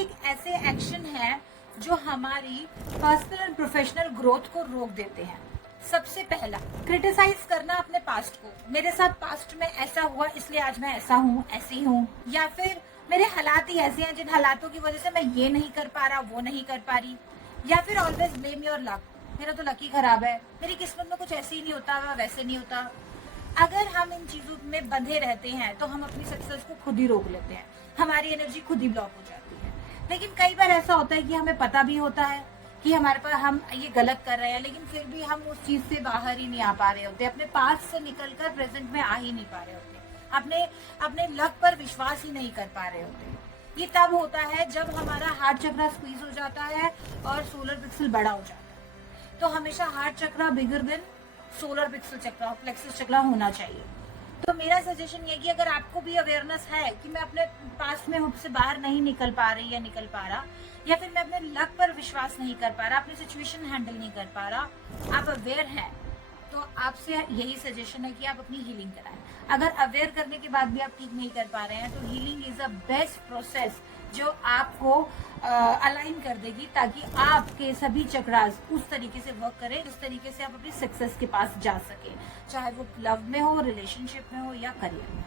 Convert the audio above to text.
एक ऐसे एक्शन है जो हमारी पर्सनल एंड प्रोफेशनल ग्रोथ को रोक देते हैं। सबसे पहला, क्रिटिसाइज करना अपने पास्ट को। मेरे साथ पास्ट में ऐसा हुआ इसलिए आज मैं ऐसा हूँ, ऐसी हूँ, या फिर मेरे हालात ही ऐसे हैं जिन हालातों की वजह से मैं ये नहीं कर पा रहा, वो नहीं कर पा रही। या फिर ऑलवेज ब्लेम योर लक, मेरा तो लक ही खराब है, मेरी किस्मत में कुछ ऐसे ही नहीं होता, वैसे नहीं होता। अगर हम इन चीजों में बंधे रहते हैं तो हम अपनी सक्सेस को खुद ही रोक लेते हैं, हमारी एनर्जी खुद ही ब्लॉक हो जाती है। लेकिन कई बार ऐसा होता है कि हमें पता भी होता है कि हमारे पास हम ये गलत कर रहे हैं, लेकिन फिर भी हम उस चीज से बाहर ही नहीं आ पा रहे होते, अपने पास्ट से निकलकर प्रेजेंट में आ ही नहीं पा रहे होते, अपने अपने लक पर विश्वास ही नहीं कर पा रहे होते। ये तब होता है जब हमारा हार्ट चक्र स्क्वीज हो जाता है और सोलर प्लेक्सस बड़ा हो जाता है। तो हमेशा हार्ट चक्र बिगर देन सोलर प्लेक्सस चक्र होना चाहिए। तो मेरा सजेशन ये कि अगर आपको भी अवेयरनेस है कि मैं अपने पास्ट में खुद से बाहर नहीं निकल पा रही या निकल पा रहा, या फिर मैं अपने लक पर विश्वास नहीं कर पा रहा, अपनी सिचुएशन हैंडल नहीं कर पा रहा, आप अवेयर हैं, तो आपसे यही सजेशन है कि आप अपनी हीलिंग कराएं। अगर अवेयर करने के बाद भी आप ठीक नहीं कर पा रहे हैं तो healing is a best process जो आपको अलाइन कर देगी, ताकि आपके सभी चक्रास उस तरीके से वर्क करें जिस तरीके से आप अपनी सक्सेस के पास जा सके, चाहे वो लव में हो, रिलेशनशिप में हो या करियर में।